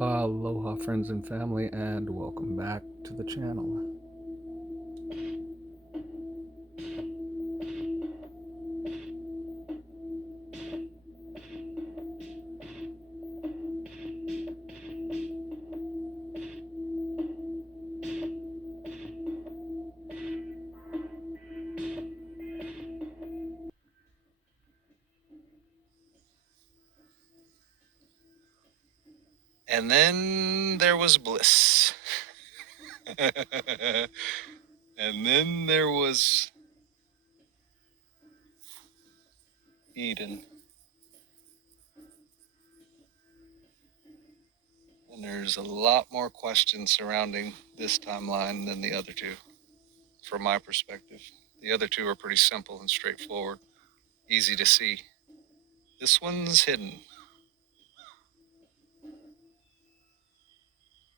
Aloha friends and family, and welcome back to the channel. And then there was bliss. And then there was Eden. And there's a lot more questions surrounding this timeline than the other two, from my perspective. The other two are pretty simple and straightforward, easy to see. This one's hidden.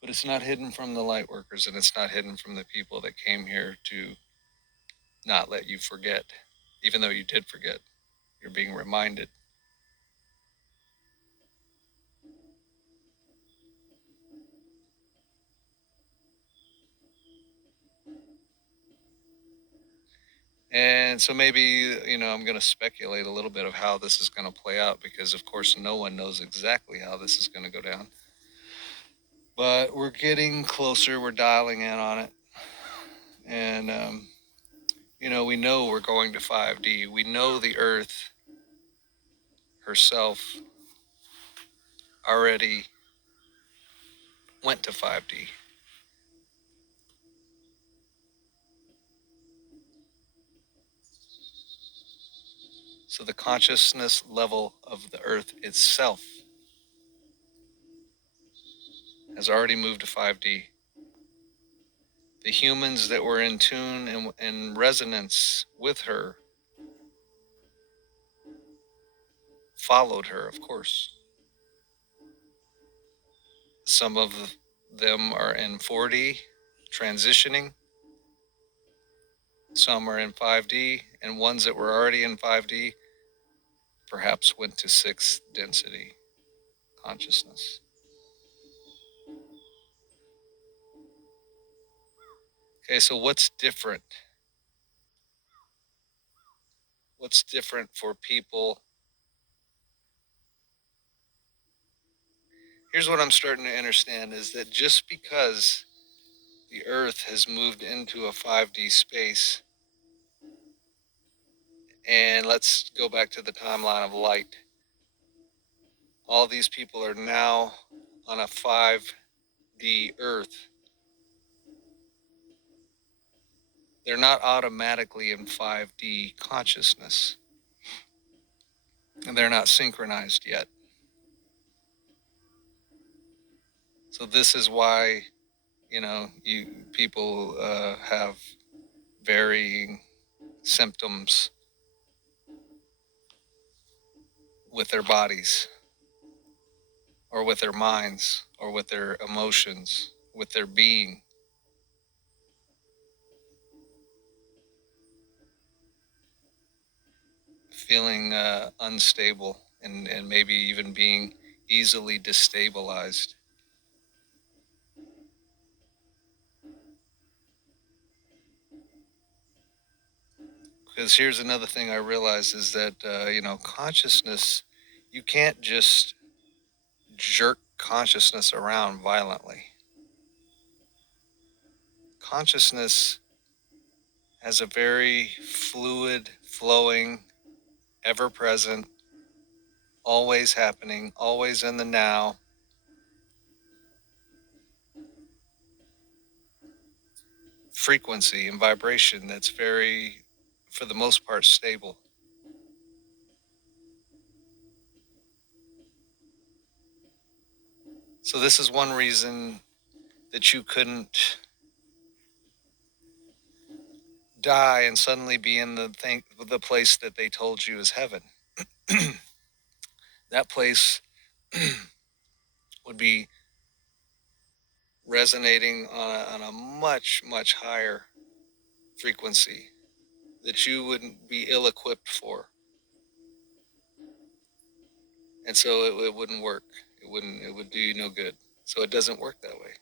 But it's not hidden from the light workers, and it's not hidden from the people that came here to not let you forget. Even though you did forget, you're being reminded. And so maybe, I'm going to speculate a little bit of how this is going to play out because, of course, no one knows exactly how this is going to go down. But we're getting closer. We're dialing in on it. And, we know we're going to 5D. We know the Earth herself already went to 5D. So the consciousness level of the Earth itself has already moved to 5D. The humans that were in tune and in resonance with her followed her, of course. Some of them are in 4D, transitioning. Some are in 5D, and ones that were already in 5D perhaps went to 6th density consciousness. Okay, so what's different? What's different for people? Here's what I'm starting to understand is that just because the Earth has moved into a 5D space, and let's go back to the timeline of light, all these people are now on a 5D Earth. They're not automatically in 5D consciousness, and they're not synchronized yet. So this is why, people have varying symptoms with their bodies, or with their minds, or with their emotions, with their being. Feeling unstable and maybe even being easily destabilized. Because here's another thing I realize is that, consciousness, you can't just jerk consciousness around violently. Consciousness has a very fluid, flowing, ever present, always happening, always in the now frequency and vibration that's very, for the most part, stable. So this is one reason that you couldn't die and suddenly be in the place that they told you is heaven. That place would be resonating on a much, much higher frequency that you wouldn't be ill-equipped for. And so it wouldn't work. It would do you no good. So it doesn't work that way.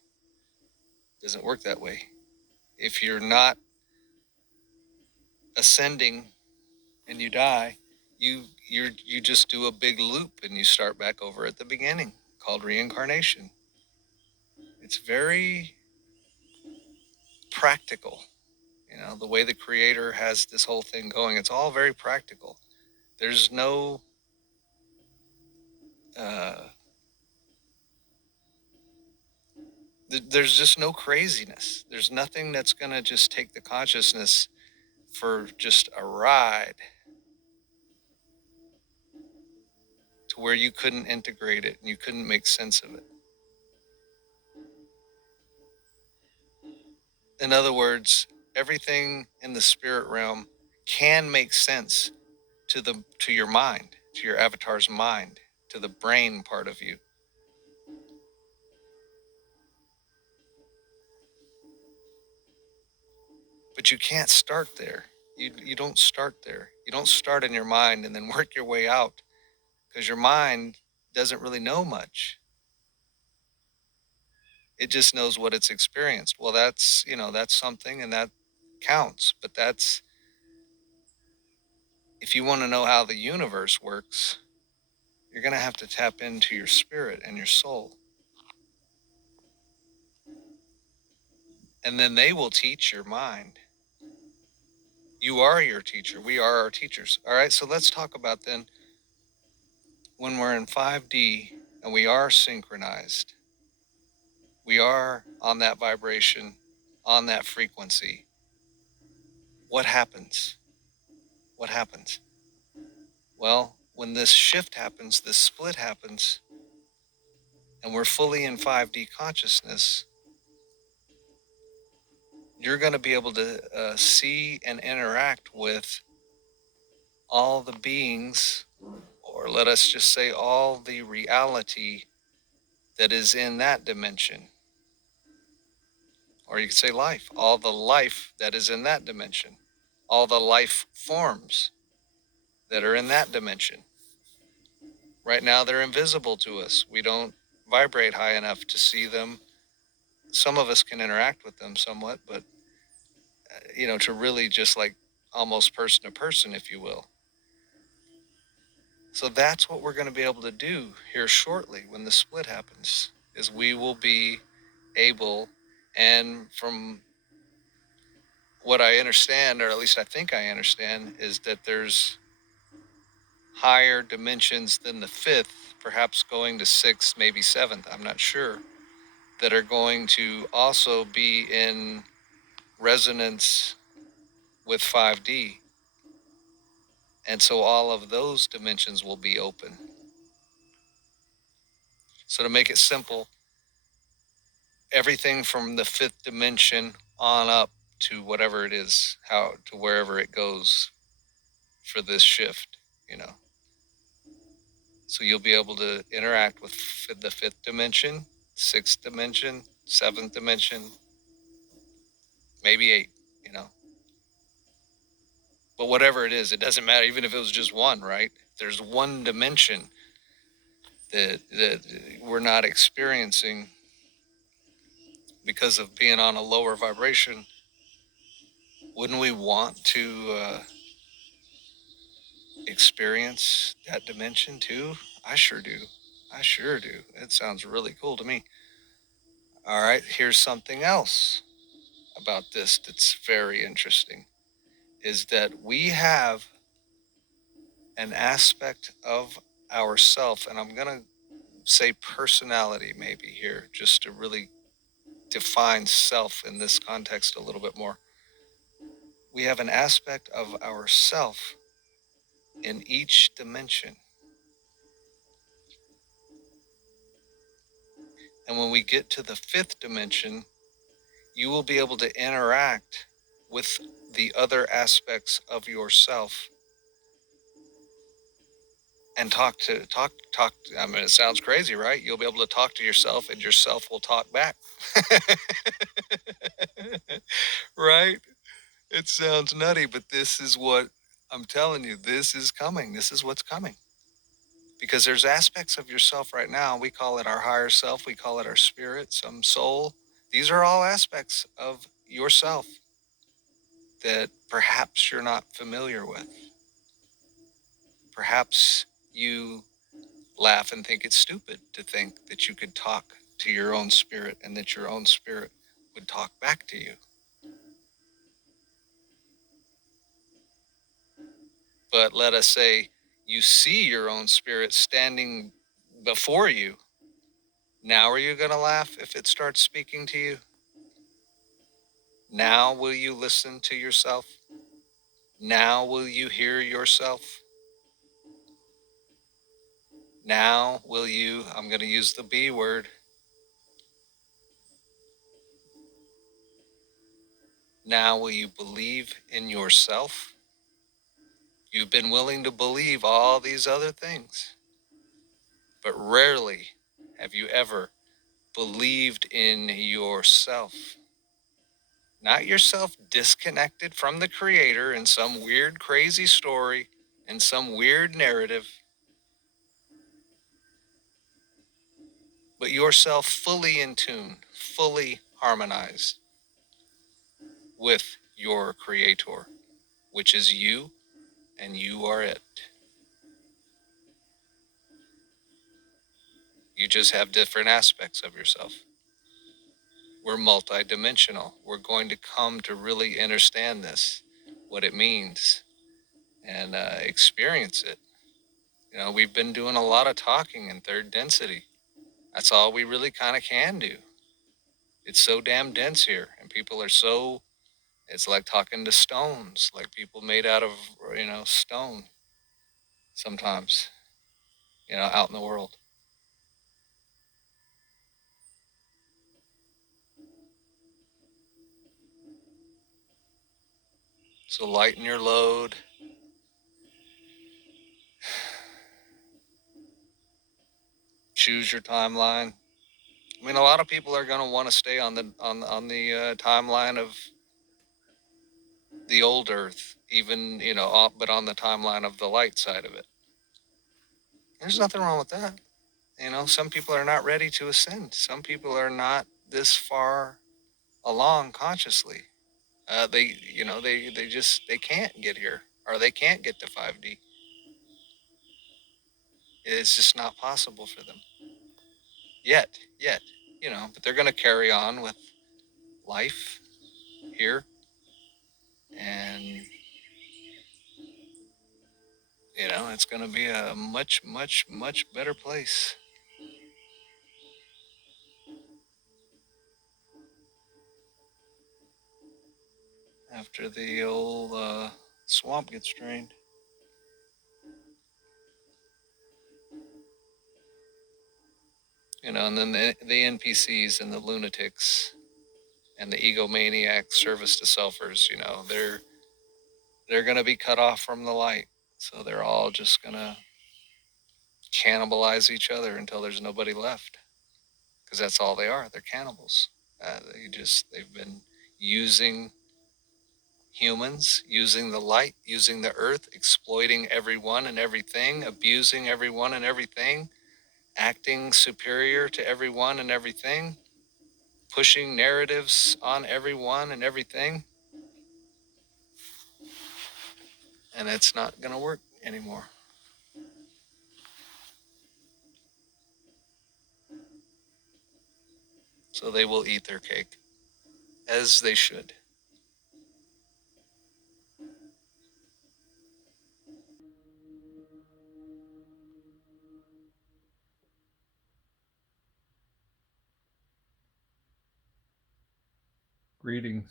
It doesn't work that way. If you're not ascending and you die, you just do a big loop and you start back over at the beginning, called reincarnation. It's very practical. The way the creator has this whole thing going, it's all very practical. There's no uh, there's just no craziness. There's nothing that's going to just take the consciousness for just a ride to where you couldn't integrate it and you couldn't make sense of it. In other words, everything in the spirit realm can make sense to your mind, to your avatar's mind, to the brain part of you. But you can't start there. You don't start there. You don't start in your mind and then work your way out, because your mind doesn't really know much. It just knows what it's experienced. Well, that's something, and that counts. But that's if you want to know how the universe works, you're going to have to tap into your spirit and your soul. And then they will teach your mind. You are your teacher. We are our teachers. All right, so let's talk about then when we're in 5D and we are synchronized, we are on that vibration, on that frequency. What happens? What happens? Well, when this shift happens, this split happens, and we're fully in 5D consciousness, you're going to be able to see and interact with all the beings, or let us just say all the reality that is in that dimension. Or you could say life, all the life that is in that dimension, all the life forms that are in that dimension. Right now, they're invisible to us. We don't vibrate high enough to see them. Some of us can interact with them somewhat, but, to really just like almost person to person, if you will. So that's what we're going to be able to do here shortly when the split happens, is we will be able, and from what I understand, or at least I think I understand, is that there's higher dimensions than the fifth, perhaps going to sixth, maybe seventh, I'm not sure, that are going to also be in resonance with 5D. And so all of those dimensions will be open. So to make it simple, everything from the fifth dimension on up to whatever it is, how to wherever it goes for this shift, So you'll be able to interact with the fifth dimension, sixth dimension, seventh dimension, maybe eight, you know. But whatever it is, it doesn't matter. Even if it was just one, right? There's one dimension that we're not experiencing because of being on a lower vibration. Wouldn't we want to experience that dimension too? I sure do. I sure do. It sounds really cool to me. All right, here's something else about this that's very interesting, is that we have an aspect of ourself, and I'm going to say personality maybe here, just to really define self in this context a little bit more. We have an aspect of ourself in each dimension. And when we get to the fifth dimension, you will be able to interact with the other aspects of yourself and talk. I mean, it sounds crazy, right? You'll be able to talk to yourself and yourself will talk back. Right? It sounds nutty, but this is what I'm telling you. This is coming. This is what's coming. Because there's aspects of yourself right now, we call it our higher self, we call it our spirit, some soul. These are all aspects of yourself that perhaps you're not familiar with. Perhaps you laugh and think it's stupid to think that you could talk to your own spirit and that your own spirit would talk back to you. But let us say you see your own spirit standing before you. Now are you going to laugh if it starts speaking to you? Now will you listen to yourself? Now will you hear yourself? Now will you, I'm going to use the B word, now will you believe in yourself? You've been willing to believe all these other things, but rarely have you ever believed in yourself. Not yourself disconnected from the creator in some weird, crazy story, in some weird narrative, but yourself fully in tune, fully harmonized with your creator, which is you, and you are it. You just have different aspects of yourself. We're multidimensional. We're going to come to really understand this, what it means, and experience it. You know, we've been doing a lot of talking in third density. That's all we really kind of can do. It's so damn dense here, and people are so, it's like talking to stones, like people made out of, stone sometimes, out in the world. So lighten your load. Choose your timeline. I mean, a lot of people are going to want to stay on the timeline of the old Earth, even but on the timeline of the light side of it. There's nothing wrong with that. Some people are not ready to ascend. Some people are not this far along consciously. They can't get here, or they can't get to 5D. It's just not possible for them yet. But they're going to carry on with life here, and it's going to be a much, much, much better place after the old swamp gets drained. And then the NPCs and the lunatics and the egomaniac service to selfers, they're going to be cut off from the light. So they're all just going to cannibalize each other until there's nobody left, because that's all they are. They're cannibals. They've been using humans, using the light, using the earth, exploiting everyone and everything, abusing everyone and everything, acting superior to everyone and everything, pushing narratives on everyone and everything. And it's not going to work anymore. So they will eat their cake, as they should. Greetings.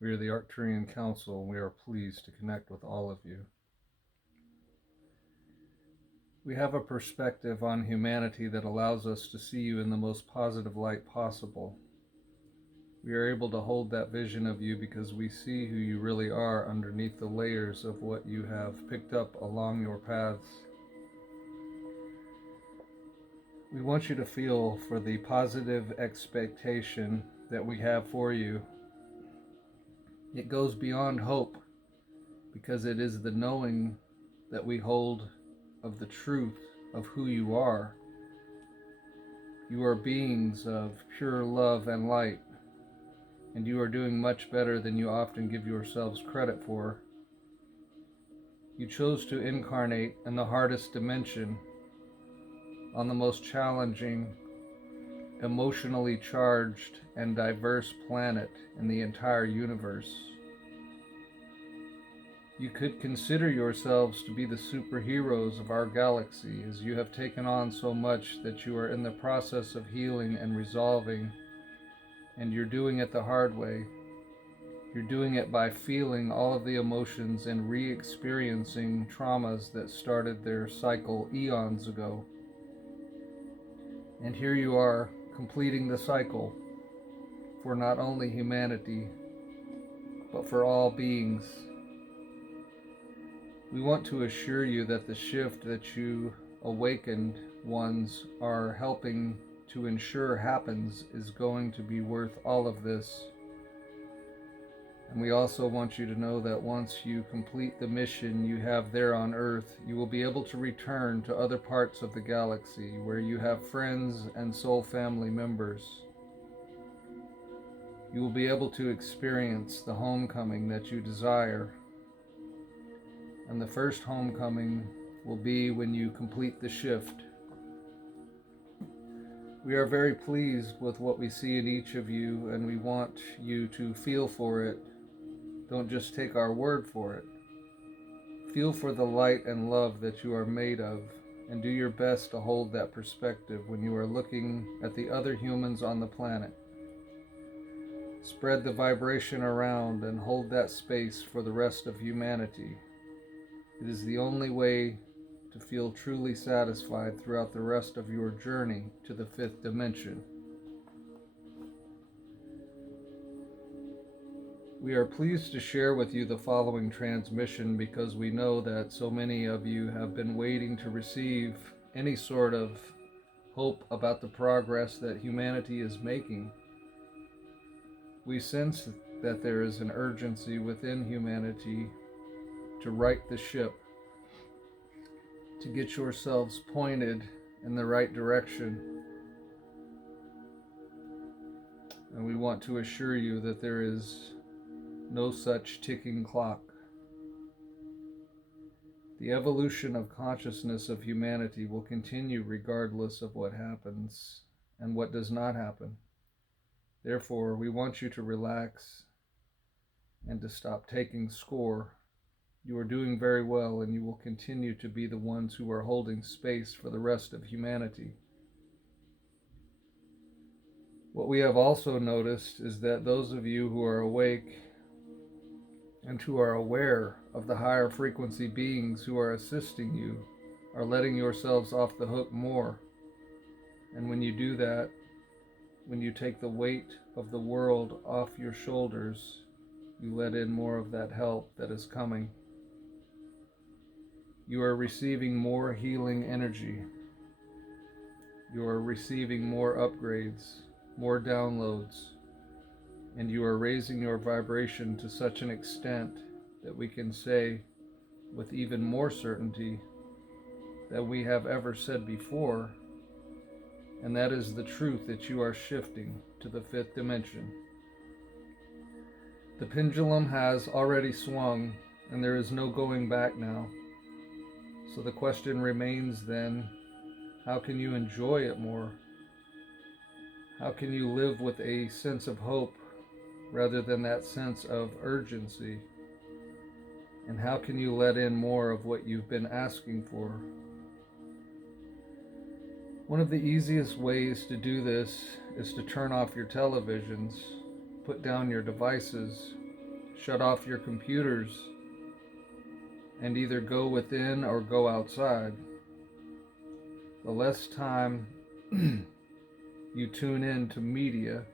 We are the Arcturian Council, and we are pleased to connect with all of you. We have a perspective on humanity that allows us to see you in the most positive light possible. We are able to hold that vision of you because we see who you really are underneath the layers of what you have picked up along your paths. We want you to feel for the positive expectation that we have for you. It goes beyond hope, because it is the knowing that we hold of the truth of who you are. You are beings of pure love and light, and you are doing much better than you often give yourselves credit for. You chose to incarnate in the hardest dimension, on the most challenging, emotionally charged, and diverse planet in the entire universe. You could consider yourselves to be the superheroes of our galaxy, as you have taken on so much that you are in the process of healing and resolving, and you're doing it the hard way. You're doing it by feeling all of the emotions and re-experiencing traumas that started their cycle eons ago. And here you are, completing the cycle for not only humanity, but for all beings. We want to assure you that the shift that you awakened ones are helping to ensure happens is going to be worth all of this. And we also want you to know that once you complete the mission you have there on Earth, you will be able to return to other parts of the galaxy where you have friends and soul family members. You will be able to experience the homecoming that you desire. And the first homecoming will be when you complete the shift. We are very pleased with what we see in each of you, and we want you to feel for it. Don't just take our word for it. Feel for the light and love that you are made of, and do your best to hold that perspective when you are looking at the other humans on the planet. Spread the vibration around and hold that space for the rest of humanity. It is the only way to feel truly satisfied throughout the rest of your journey to the fifth dimension. We are pleased to share with you the following transmission because we know that so many of you have been waiting to receive any sort of hope about the progress that humanity is making. We sense that there is an urgency within humanity to right the ship, to get yourselves pointed in the right direction. And we want to assure you that there is no such ticking clock. The evolution of consciousness of humanity will continue regardless of what happens and what does not happen. Therefore, we want you to relax and to stop taking score. You are doing very well, and you will continue to be the ones who are holding space for the rest of humanity. What we have also noticed is that those of you who are awake and who are aware of the higher frequency beings who are assisting you are letting yourselves off the hook more. And when you do that, when you take the weight of the world off your shoulders, you let in more of that help that is coming. You are receiving more healing energy. You are receiving more upgrades, more downloads, and you are raising your vibration to such an extent that we can say with even more certainty that we have ever said before, and that is the truth that you are shifting to the fifth dimension. The pendulum has already swung, and there is no going back now. So the question remains then, how can you enjoy it more? How can you live with a sense of hope rather than that sense of urgency? And how can you let in more of what you've been asking for? One of the easiest ways to do this is to turn off your televisions, put down your devices, shut off your computers, and either go within or go outside. The less time you tune in to media,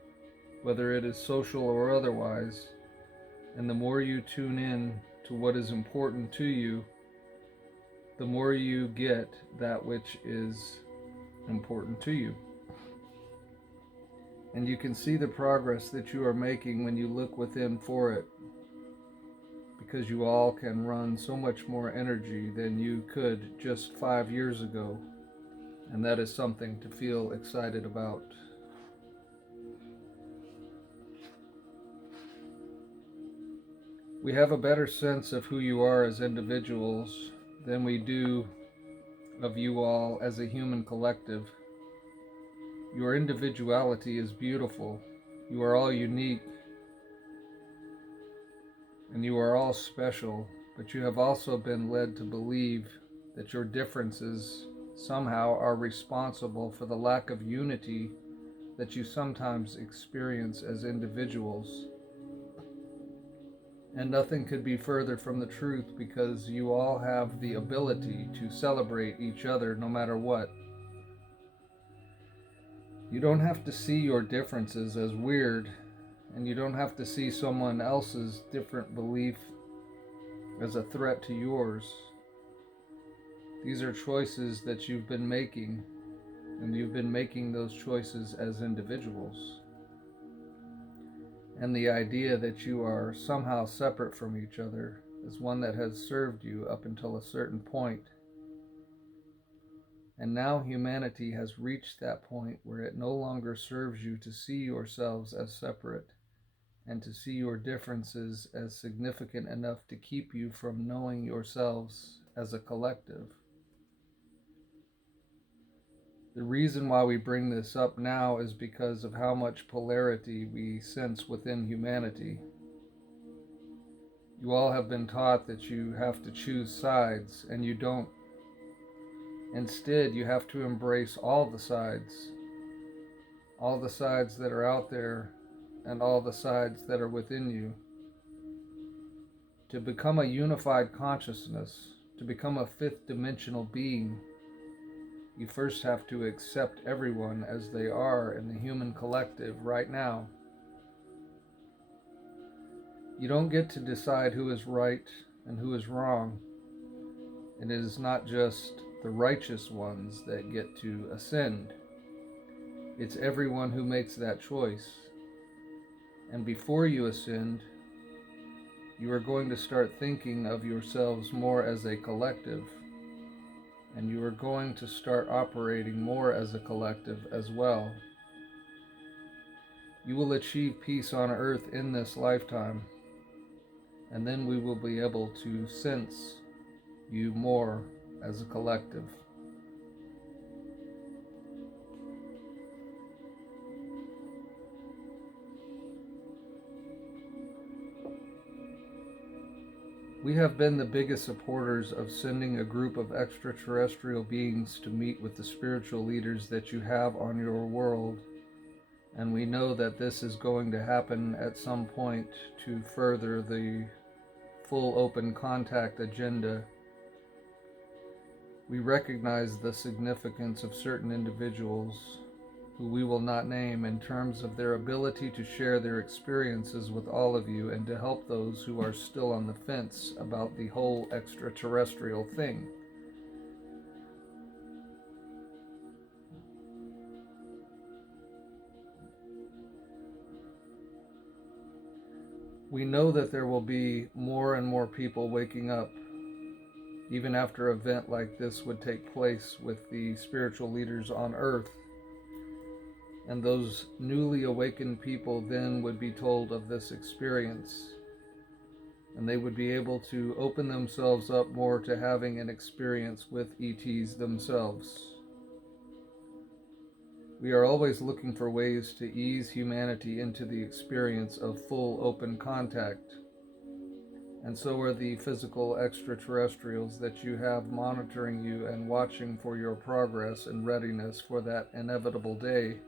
whether it is social or otherwise, and the more you tune in to what is important to you, the more you get that which is important to you. And you can see the progress that you are making when you look within for it, because you all can run so much more energy than you could just 5 years ago. And that is something to feel excited about. We have a better sense of who you are as individuals than we do of you all as a human collective. Your individuality is beautiful. You are all unique, and you are all special, but you have also been led to believe that your differences somehow are responsible for the lack of unity that you sometimes experience as individuals. And nothing could be further from the truth, because you all have the ability to celebrate each other no matter what. You don't have to see your differences as weird, and you don't have to see someone else's different belief as a threat to yours. These are choices that you've been making, and you've been making those choices as individuals. And the idea that you are somehow separate from each other is one that has served you up until a certain point. And now humanity has reached that point where it no longer serves you to see yourselves as separate and to see your differences as significant enough to keep you from knowing yourselves as a collective. The reason why we bring this up now is because of how much polarity we sense within humanity. You all have been taught that you have to choose sides, and you don't. Instead, you have to embrace all the sides that are out there, and all the sides that are within you. To become a unified consciousness, to become a fifth dimensional being, you first have to accept everyone as they are in the human collective right now. You don't get to decide who is right and who is wrong. It is not just the righteous ones that get to ascend. It's everyone who makes that choice. And before you ascend, you are going to start thinking of yourselves more as a collective, and you are going to start operating more as a collective as well. You will achieve peace on earth in this lifetime, and then we will be able to sense you more as a collective. We have been the biggest supporters of sending a group of extraterrestrial beings to meet with the spiritual leaders that you have on your world, and we know that this is going to happen at some point to further the full open contact agenda. We recognize the significance of certain individuals who we will not name in terms of their ability to share their experiences with all of you and to help those who are still on the fence about the whole extraterrestrial thing. We know that there will be more and more people waking up, even after an event like this would take place with the spiritual leaders on Earth. And those newly awakened people then would be told of this experience, and they would be able to open themselves up more to having an experience with ETs themselves. We are always looking for ways to ease humanity into the experience of full open contact, and so are the physical extraterrestrials that you have monitoring you and watching for your progress and readiness for that inevitable day.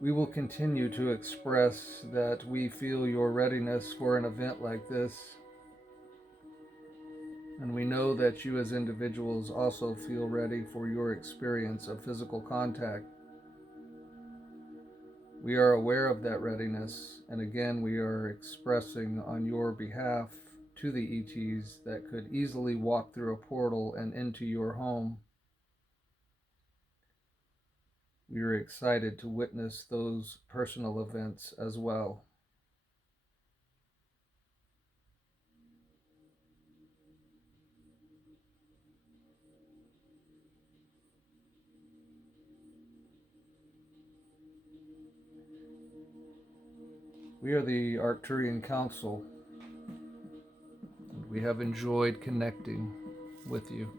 We will continue to express that we feel your readiness for an event like this, and we know that you as individuals also feel ready for your experience of physical contact. We are aware of that readiness, and again we are expressing on your behalf to the ETs that could easily walk through a portal and into your home. We are excited to witness those personal events as well. We are the Arcturian Council. We have enjoyed connecting with you.